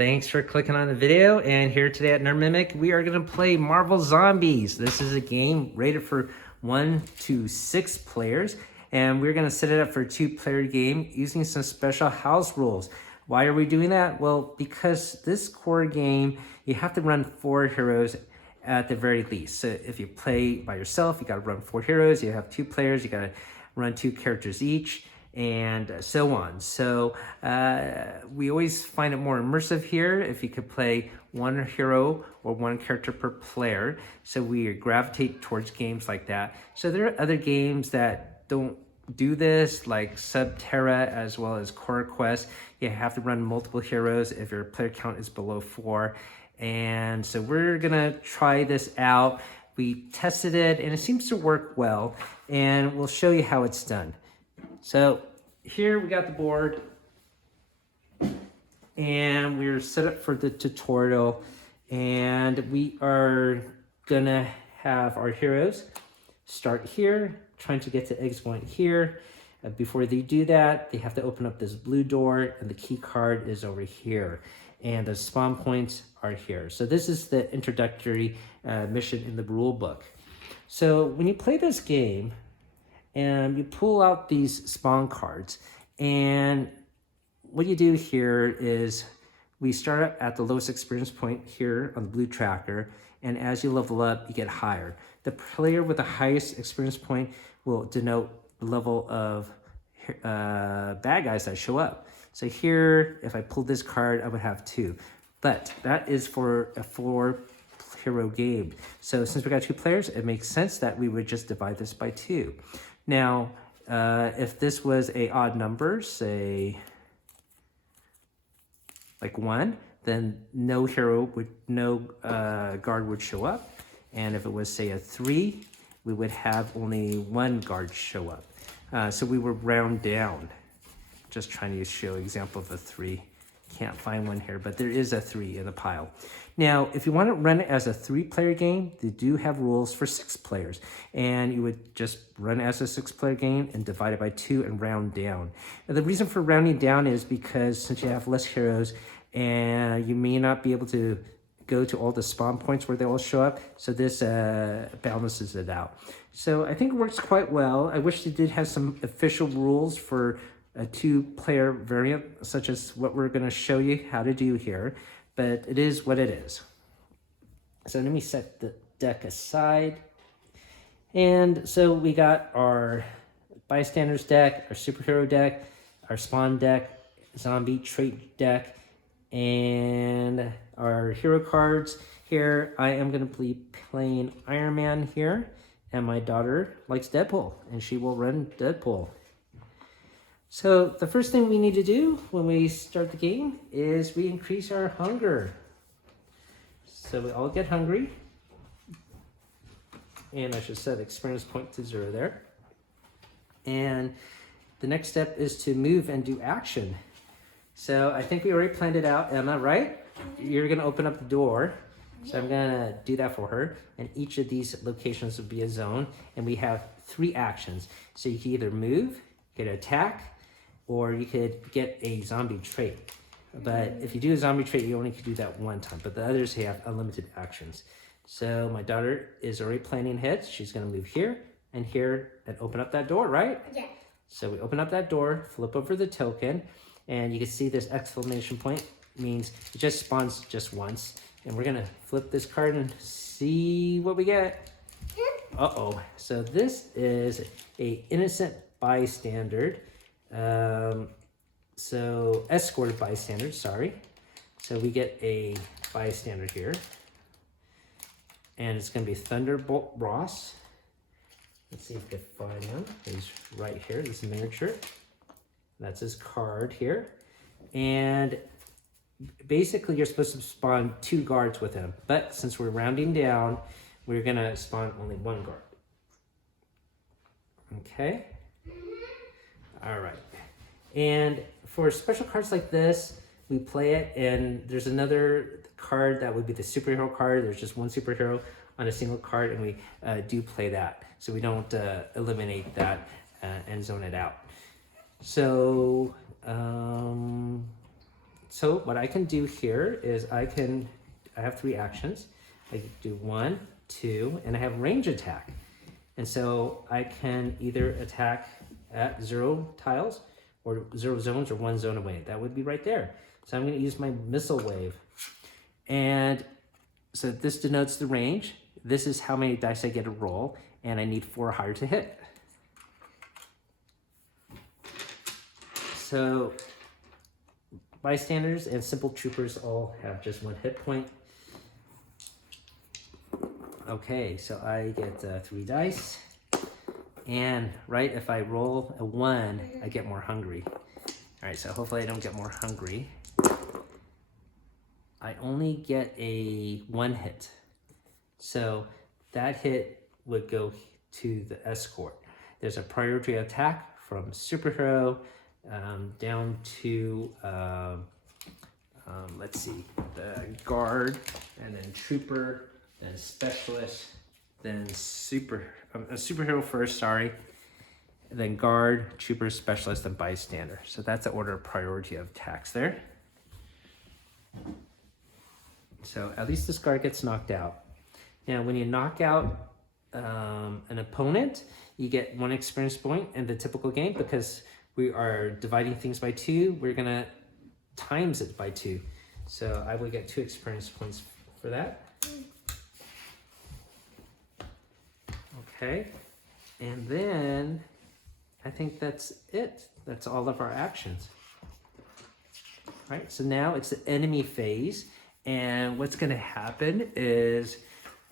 Thanks for clicking on the video, and here today at Nerd Mimic, we are going to play Marvel Zombies. This is a game rated for 1 to 6 players, and we're going to set it up for a 2-player game using some special house rules. Why are we doing that? Well, because this core game, you have to run 4 heroes at the very least. So if you play by yourself, you got to run 4 heroes. You have 2 players, you got to run 2 characters each, and so on. So we always find it more immersive here if you could play 1 hero or 1 character per player. So we gravitate towards games like that. So there are other games that don't do this, like Subterra as well as Core Quest. You have to run multiple heroes if your player count is below 4. And so we're gonna try this out. We tested it and it seems to work well, and we'll show you how it's done. So here we got the board, and we're set up for the tutorial, and we are gonna have our heroes start here, trying to get to exit point here. Before they do that, they have to open up this blue door, and the key card is over here, and the spawn points are here. So this is the introductory mission in the rule book. So when you play this game, and you pull out these spawn cards, and what you do here is we start at the lowest experience point here on the blue tracker, and as you level up, you get higher. The player with the highest experience point will denote the level of bad guys that show up. So here, if I pull this card, I would have 2, but that is for a 4-hero game. So since we got 2 players, it makes sense that we would just divide this by 2. Now, if this was a odd number, say like 1, then no guard would show up. And if it was, say, a 3, we would have only 1 guard show up. So we would round down. Just trying to show an example of a 3. Can't find one here, but there is a 3 in the pile. Now, if you want to run it as a 3-player game, they do have rules for 6 players. And you would just run as a 6-player game and divide it by 2 and round down. And the reason for rounding down is because since you have less heroes, and you may not be able to go to all the spawn points where they all show up, so this balances it out. So I think it works quite well. I wish they did have some official rules for a 2-player variant, such as what we're going to show you how to do here, but it is what it is. So let me set the deck aside. And so we got our bystanders deck, our superhero deck, our spawn deck, zombie trait deck, and our hero cards. Here I am going to be playing Iron Man here, and my daughter likes Deadpool, and she will run Deadpool. So the first thing we need to do when we start the game is we increase our hunger. So we all get hungry. And I should set experience point to 0 there. And the next step is to move and do action. So I think we already planned it out. Am I right? You're going to open up the door. So I'm going to do that for her. And each of these locations will be a zone. And we have 3 actions. So you can either move, get an attack, or you could get a zombie trait. But if you do a zombie trait, you only can do that 1 time. But the others have unlimited actions. So my daughter is already planning ahead. She's going to move here and here and open up that door, right? Yeah. So we open up that door, flip over the token, and you can see this exclamation point means it just spawns just once. And we're going to flip this card and see what we get. Uh-oh. So this is a innocent bystander. So escorted bystander, sorry. So we get a bystander here. And it's going to be Thunderbolt Ross. Let's see if we can find him. He's right here, this miniature. That's his card here. And basically you're supposed to spawn 2 guards with him. But since we're rounding down, we're going to spawn only 1 guard. Okay? All right. And for special cards like this, we play it, and there's another card that would be the superhero card. There's just 1 superhero on a single card, and we do play that. So we don't eliminate that and zone it out. So So what I can do here is I have 3 actions. I can do 1, 2, and I have range attack. And so I can either attack at 0 tiles or 0 zones or 1 zone away. That would be right there. So I'm going to use my missile wave. And so this denotes the range. This is how many dice I get to roll, and I need 4 or higher to hit. So bystanders and simple troopers all have just 1 hit point. Okay, so I get 3 dice. And right, if I roll a 1, I get more hungry. All right, so hopefully I don't get more hungry. I only get a 1 hit. So that hit would go to the escort. There's a priority attack from superhero down to, let's see, the guard, and then trooper, then specialist, then superhero first, sorry, and then guard, trooper, specialist, and bystander. So that's the order of priority of attacks there. So at least this guard gets knocked out. Now, when you knock out an opponent, you get 1 experience point in the typical game. Because we are dividing things by 2, we're gonna times it by 2. So I would get 2 experience points for that. Okay, and then I think that's it. That's all of our actions. All right, so now it's the enemy phase, and what's going to happen is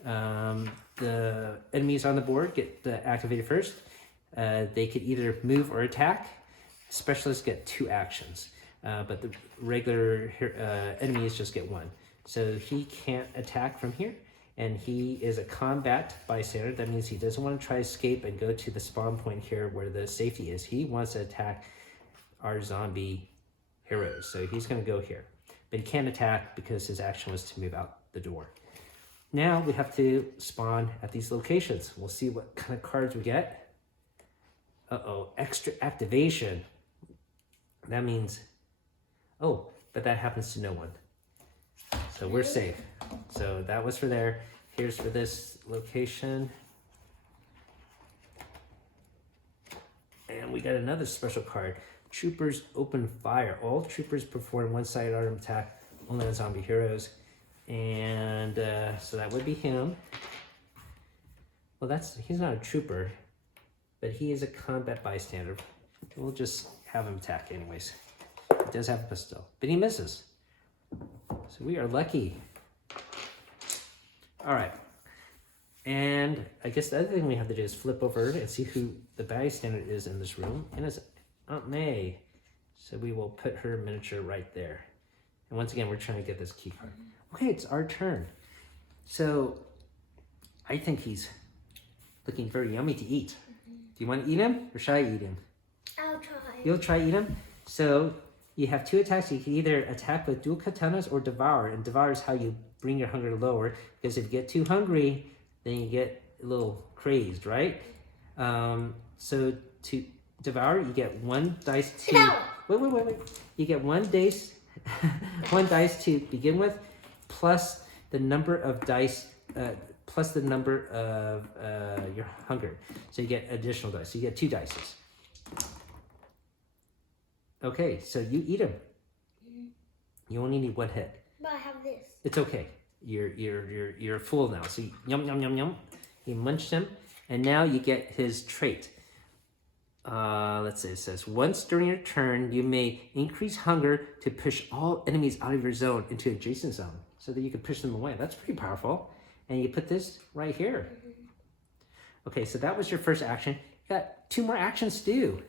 the enemies on the board get activated first. They could either move or attack. Specialists get 2 actions, but the regular enemies just get 1. So he can't attack from here. And he is a combat bystander. That means he doesn't want to try to escape and go to the spawn point here where the safety is. He wants to attack our zombie heroes. So he's going to go here. But he can't attack because his action was to move out the door. Now we have to spawn at these locations. We'll see what kind of cards we get. Uh-oh, extra activation. That means, oh, but that happens to no one. So we're safe. So that was for there. Here's for this location. And we got another special card. Troopers open fire. All troopers perform 1-sided arm attack only on zombie heroes. And so that would be him. Well, he's not a trooper, but he is a combat bystander. We'll just have him attack anyways. He does have a pistol, but he misses. So we are lucky. All right. And I guess the other thing we have to do is flip over and see who the bystander is in this room. And it's Aunt May. So we will put her miniature right there. And once again, we're trying to get this key card. Okay, it's our turn. So I think he's looking very yummy to eat. Do you want to eat him or should I eat him? I'll try. You'll try eat him? So you have 2 attacks. You can either attack with dual katanas or devour. And devour is how you bring your hunger lower. Because if you get too hungry, then you get a little crazed, right? So to devour, you get 1 dice to... No. Wait. You get 1 dice, 1 dice to begin with, plus the number of dice, plus the number of your hunger. So you get additional dice. So you get 2 dices. Okay, so you eat them. You only need 1 hit. But I have this. It's okay. You're full now. So you, yum. You munch them, and now you get his trait. Let's say it says, once during your turn, you may increase hunger to push all enemies out of your zone into adjacent zone, so that you can push them away. That's pretty powerful. And you put this right here. Okay, so that was your first action. You got 2 more actions to do.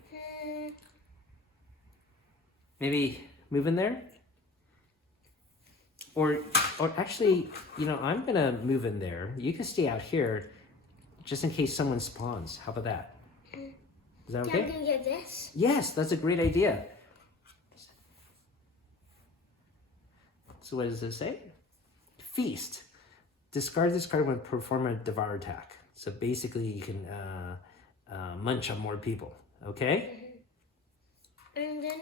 Maybe move in there? Or actually, I'm gonna move in there. You can stay out here just in case someone spawns. How about that? Is that okay? Can I do this? Yes, that's a great idea. So what does this say? Feast. Discard this card when perform a devour attack. So basically you can munch on more people, okay? And then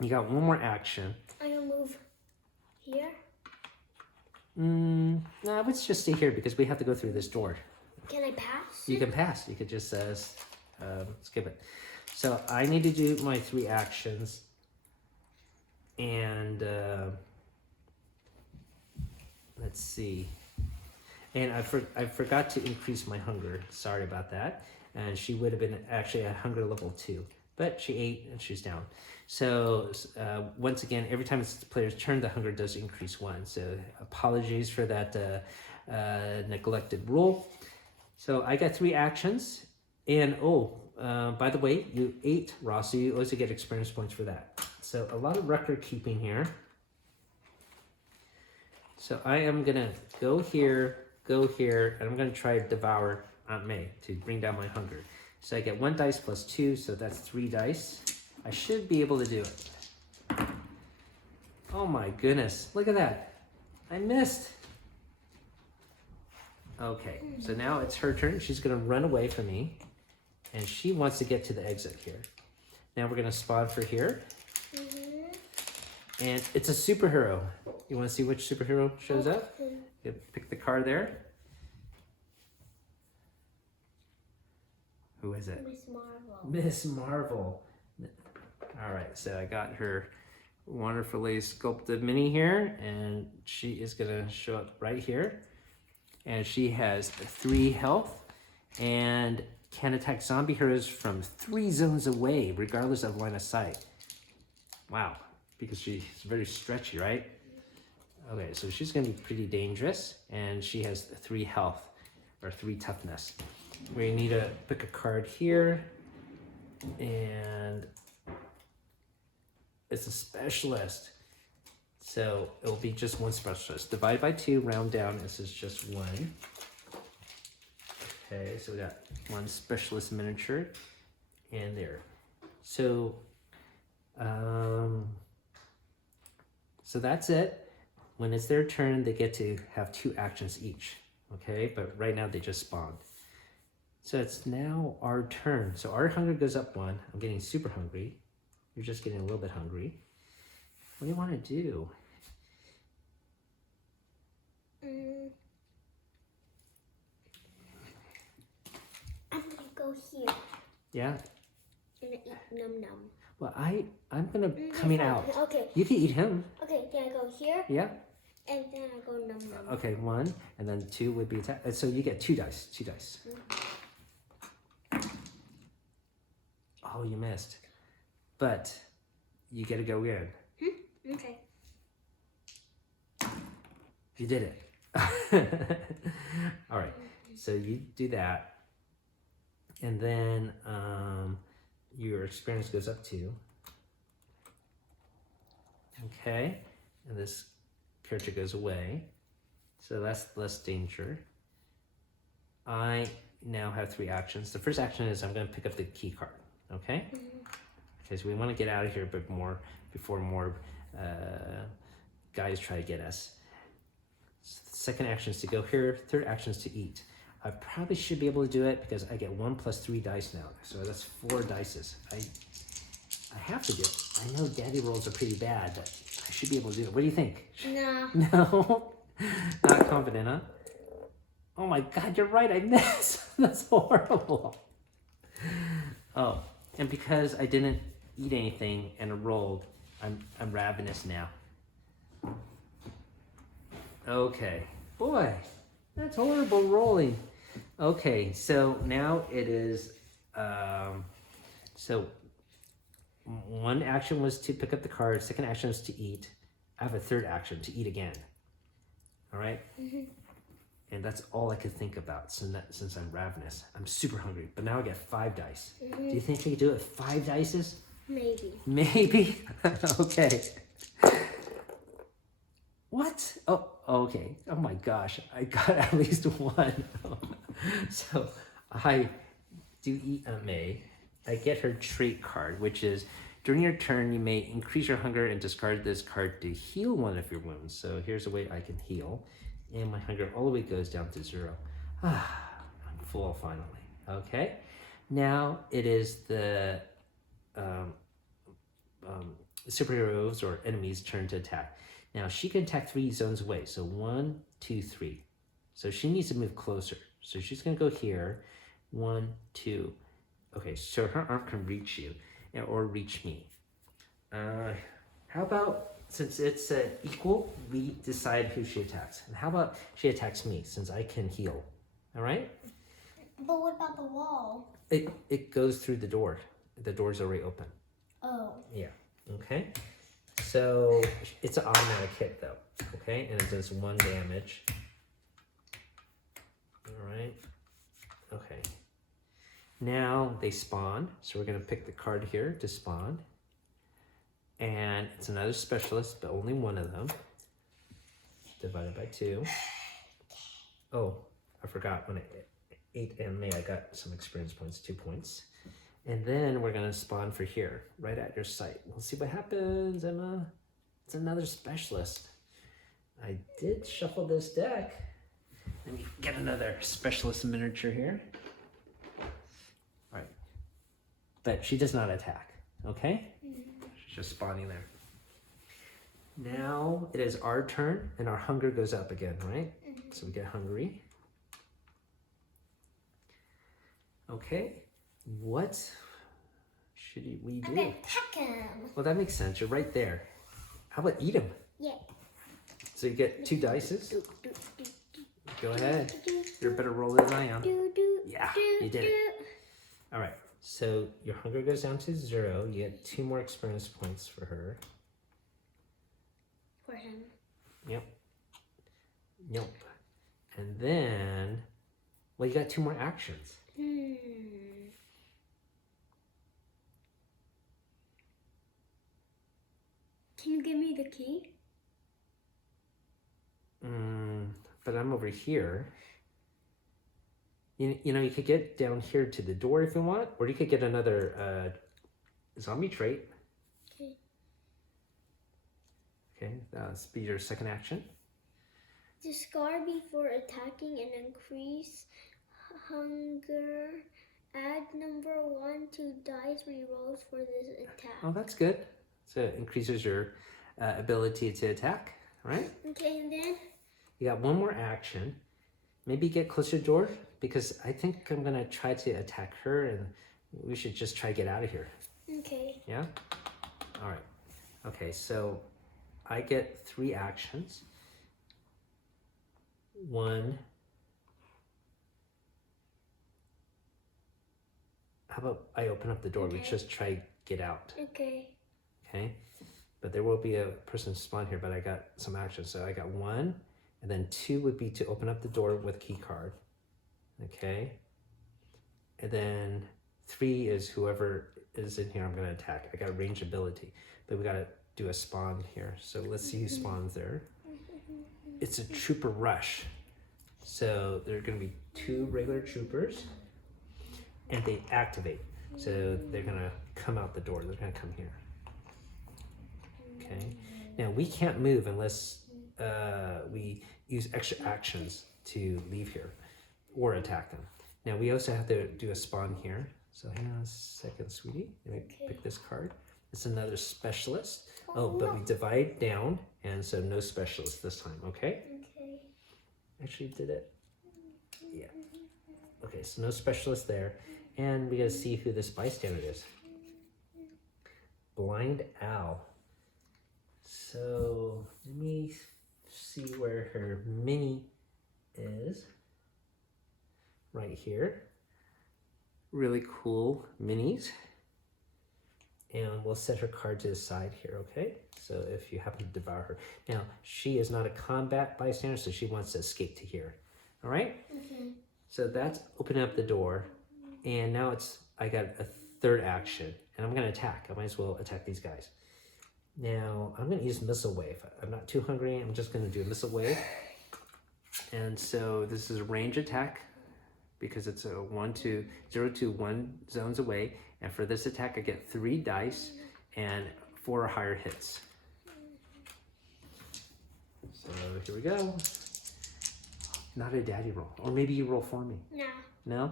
You got one more action. I'm gonna move here. No, let's just stay here because we have to go through this door. Can I pass? You can pass. You could just skip it. So I need to do my 3 actions. And let's see. And I forgot to increase my hunger. Sorry about that. And she would have been actually at hunger level 2. But she ate and she's down. So once again, every time it's the player's turn, the hunger does increase 1. So apologies for that neglected rule. So I got 3 actions. And by the way, you ate raw, so you also get experience points for that. So a lot of record keeping here. So I am gonna go here, and I'm gonna try to devour Aunt May to bring down my hunger. So I get 1 dice plus 2, so that's 3 dice. I should be able to do it. Oh my goodness, look at that. I missed. Okay, so now it's her turn. She's gonna run away from me. And she wants to get to the exit here. Now we're gonna spawn for here. And it's a superhero. You wanna see which superhero shows up? You pick the card there. Who is it? Miss Marvel. Miss Marvel. All right, so I got her wonderfully sculpted mini here, and she is gonna show up right here. And she has 3 health and can attack zombie heroes from 3 zones away, regardless of line of sight. Wow, because she's very stretchy, right? Okay, so she's gonna be pretty dangerous, and she has 3 health, or 3 toughness. We need to pick a card here, and it's a specialist. So it'll be just 1 specialist. Divide by 2, round down, this is just 1. Okay, so we got 1 specialist miniature in there. So, so that's it. When it's their turn, they get to have 2 actions each. Okay, but right now they just spawned. So it's now our turn. So our hunger goes up 1. I'm getting super hungry. You're just getting a little bit hungry. What do you want to do? I'm gonna go here. Yeah. And eat num num. Well, I'm gonna coming out. Okay. You can eat him. Okay, then I go here. Yeah. And then I go num num. Okay, 1, and then 2 would be attack. So you get 2 dice. 2 dice. Oh, you missed. But you get to go in. Okay. You did it. All right. So you do that, and then your experience goes up 2. Okay, and this character goes away, so that's less danger. I now have 3 actions. The first action is I'm going to pick up the key card. Okay. Okay, so we want to get out of here, but before more guys try to get us. Second action is to go here. Third action is to eat. I probably should be able to do it because I get 1 plus 3 dice now. So that's 4 dices. I have to do it. I know daddy rolls are pretty bad, but I should be able to do it. What do you think? No. No? Not confident, huh? Oh my God, you're right. I missed. That's horrible. Oh, and because I didn't eat anything and rolled, I'm ravenous now. Okay. Boy, that's horrible rolling. Okay, so now it is, so 1 action was to pick up the card, second action was to eat. I have a third action, to eat again. All right? And that's all I could think about since I'm ravenous. I'm super hungry, but now I get 5 dice. Do you think I could do it with 5 dices? Maybe. Maybe? Okay. What? Oh, okay. Oh my gosh. I got at least 1. So I do eat Aunt May. I get her trait card, which is during your turn, you may increase your hunger and discard this card to heal 1 of your wounds. So here's a way I can heal. And my hunger all the way goes down to 0. I'm full finally. Okay. Now it is the superheroes or enemies' turn to attack. Now she can attack 3 zones away. So 1, 2, 3. So she needs to move closer. So she's gonna go here. 1, 2. Okay, so her arm can reach you or reach me. How about, since it's equal, we decide who she attacks. And how about she attacks me since I can heal? All right? But what about the wall? It goes through the door. The door's already open. Oh. Yeah. Okay. So it's an automatic hit though. Okay, and it does 1 damage. All right. Okay. Now they spawn. So we're gonna pick the card here to spawn. And it's another specialist, but only one of them. Divided by 2. Oh, I forgot when I ate anime, I got some experience points, 2 points. And then we're gonna spawn for here, right at your site. We'll see what happens, Emma. It's another specialist. I did shuffle this deck. Let me get another specialist miniature here. All right. But she does not attack, okay? She's just spawning there. Now it is our turn, and our hunger goes up again, right? So we get hungry. Okay, what should we do? I'm gonna attack him. Well, that makes sense. You're right there. How about eat him? Yeah. So you get 2 dices. Do, do, do, Go ahead. do, You're a better roller than I am. do, do, Yeah, do, you did it. do. All right. So your hunger goes down to 0. You get 2 more experience points for her. For him. Yep. Nope. And then, well, you got 2 more actions. Can you give me the key? But I'm over here. You know, you could get down here to the door if you want, or you could get another zombie trait. Okay. Okay, that's be your second action. Discard before attacking and increase hunger. Add number 1 to dice rerolls for this attack. Oh, that's good. So it increases your ability to attack, right? Okay, and then? You got 1 more action. Maybe get closer to the door, because I think I'm gonna try to attack her, and we should just try to get out of here. Okay. Yeah? All right. Okay, so I get 3 actions. 1. How about I open up the door? We Okay. just try get out. Okay. Okay? But there will be a person spawn here, but I got some actions. So I got 1, and then 2 would be to open up the door with key card. Okay? And then 3 is whoever is in here I'm gonna attack. I got range ability, but we gotta do a spawn here. So let's see who spawns there. It's a trooper rush. So there are gonna be 2 regular troopers, and they activate. So they're gonna come out the door. They're gonna come here. Okay. Now we can't move unless we use extra actions to leave here or attack them. Now we also have to do a spawn here. So hang on a second, sweetie. Let me pick this card. It's another specialist. Oh, but we divide down, and so no specialist this time, okay? Okay. Actually did it. Yeah. Okay, so no specialist there. And we gotta see who this bystander is. Blind Owl. So let me see where her mini is. Right here. Really cool minis. And we'll set her card to the side here, okay? So if you happen to devour her. Now, she is not a combat bystander, so she wants to escape to here. All right? Okay. So that's opening up the door. And now I got a 3rd action. And I'm gonna attack. I might as well attack these guys. Now, I'm gonna use Missile Wave. I'm not too hungry. I'm just gonna do a Missile Wave. And so this is a range attack, because it's a 0 to 1 zones away. And for this attack, I get 3 dice and 4 or higher hits. So here we go. Not a daddy roll. Or maybe you roll for me. Nah. No?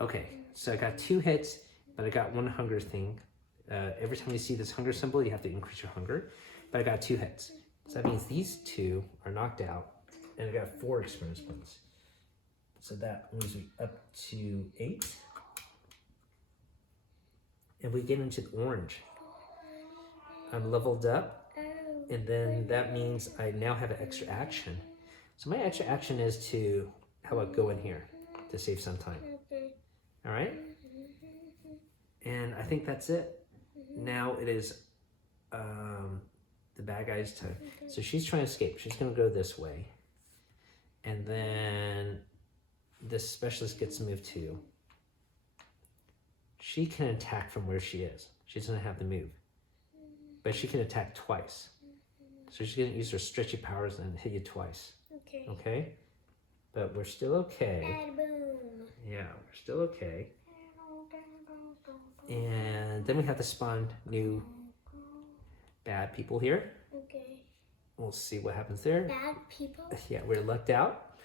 Okay, so I got 2 hits, but I got 1 hunger thing every time you see this hunger symbol, you have to increase your hunger. But I got 2 hits. So that means these 2 are knocked out, and I got 4 experience points. So that moves me up to 8. And we get into the orange. I'm leveled up, and then that means I now have an extra action. So my extra action is to, how about go in here to save some time? All right? And I think that's it. Now it is the bad guy's turn. So she's trying to escape. She's going to go this way. And then this specialist gets moved too. She can attack from where she is. She doesn't have to move. But she can attack twice. So she's going to use her stretchy powers and hit you twice. Okay. Okay? But we're still okay. And boom. Yeah, we're still okay. And then we have to spawn new bad people here. Okay. We'll see what happens there. Bad people? Yeah, we're lucked out.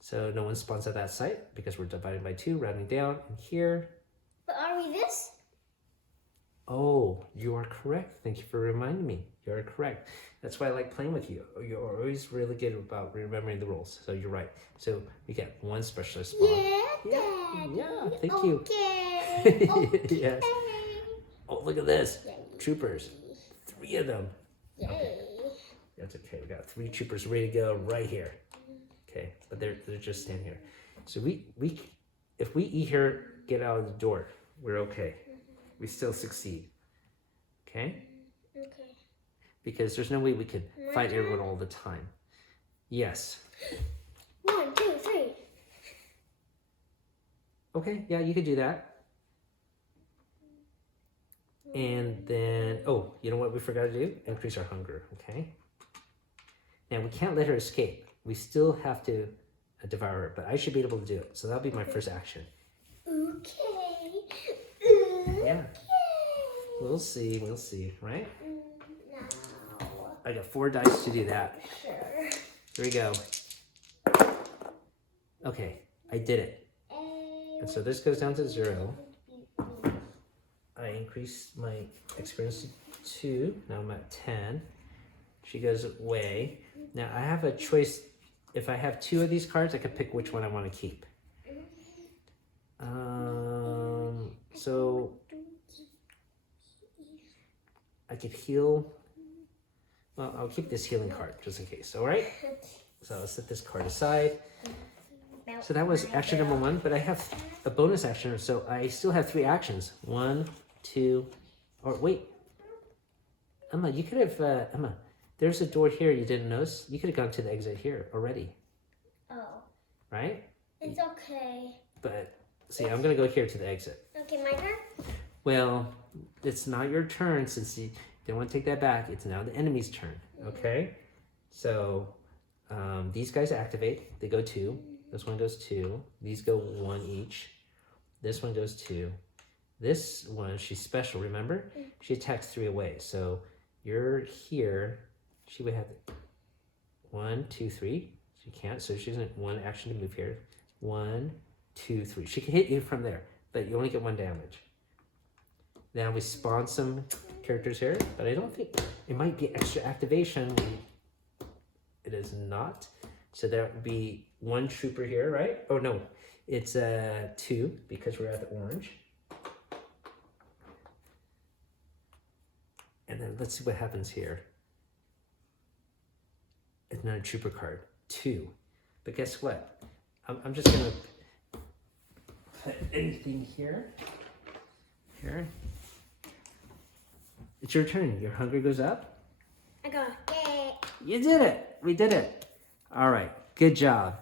So no one spawns at that site because we're divided by 2, rounding down. And here. But are we this? Oh, you are correct. Thank you for reminding me. You are correct. That's why I like playing with you. You're always really good about remembering the rules. So you're right. So we get 1 specialist spawn. Yeah, Yeah, thank you. Okay. Okay. Yes. Oh, look at this. Troopers. 3 of them. Yay. That's okay. We got 3 troopers ready to go right here. Okay, but they're just standing here. So if we eat here, get out of the door, we're okay. We still succeed. Okay? Okay. Because there's no way we could fight everyone all the time. Yes. 1, 2, 3. Okay, yeah, you could do that. And then, oh, you know what we forgot to do? Increase our hunger, okay? Now, we can't let her escape. We still have to devour her, but I should be able to do it. So that'll be my first action. Okay. Yeah. We'll see, right? No. I got 4 dice to do that. Sure. Here we go. Okay, I did it. And so this goes down to 0. I increased my experience to 2. Now I'm at 10. She goes away. Now I have a choice. If I have 2 of these cards, I can pick which one I want to keep. So I could heal. Well, I'll keep this healing card just in case. All right. So I'll set this card aside. So that was action number 1, but I have a bonus action, so I still have 3 actions. 1, 2, or wait. Emma, you could have, Emma, there's a door here you didn't notice. You could have gone to the exit here already, Oh. right? It's okay. But, see, I'm going to go here to the exit. Okay, my turn? Well, it's not your turn since you didn't want to take that back. It's now the enemy's turn, okay? So, these guys activate. They go 2. This one goes 2. These go 1 each. This one goes 2. This one, she's special, remember? She attacks 3 away. So you're here. She would have 1, 2, 3. She can't, so she doesn't 1 action to move here. 1, 2, 3. She can hit you from there, but you only get 1 damage. Now we spawn some characters here, but I don't think it might be extra activation. It is not. So that would be 1 trooper here, right? Oh no, it's 2 because we're at the orange. And then let's see what happens here. It's not a trooper card, 2. But guess what? I'm just gonna put anything here. Here. It's your turn. Your hunger goes up. I go, yay. You did it. We did it. All right. Good job.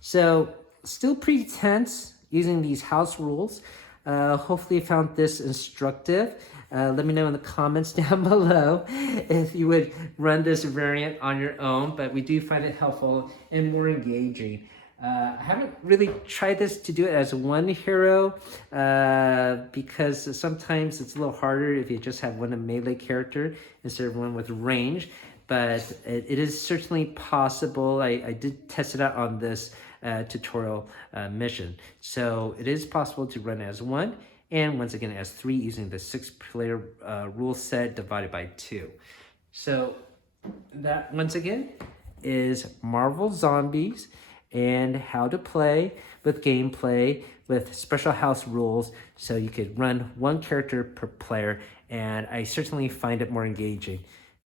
So, still pretty tense using these house rules. Hopefully you found this instructive. Let me know in the comments down below if you would run this variant on your own, but we do find it helpful and more engaging. I haven't really tried this to do it as 1 hero because sometimes it's a little harder if you just have 1 melee character instead of 1 with range, but it is certainly possible. I did test it out on this tutorial mission. So it is possible to run as 1, And once again, it has 3 using the 6-player rule set divided by 2. So that, once again, is Marvel Zombies and how to play with gameplay with special house rules, so you could run 1 character per player, and I certainly find it more engaging.